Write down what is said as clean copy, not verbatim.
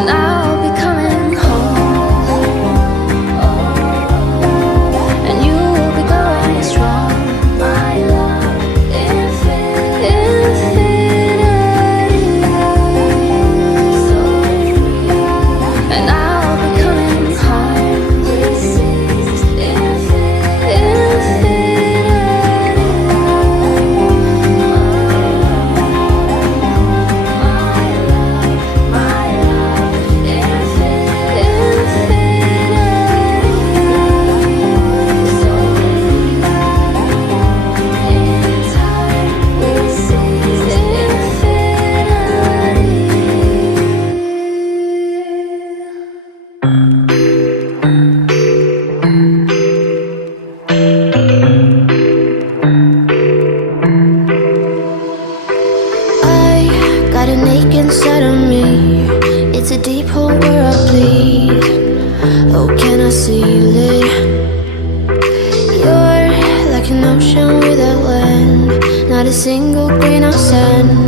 and I'll be coming home, and you will be going strong, my love, infinity. So free, and I'll be coming home. This is infinity. Got an ache inside of me. It's a deep hole where I bleed. Oh, can I seal it? You're like an ocean without land, not a single grain of sand.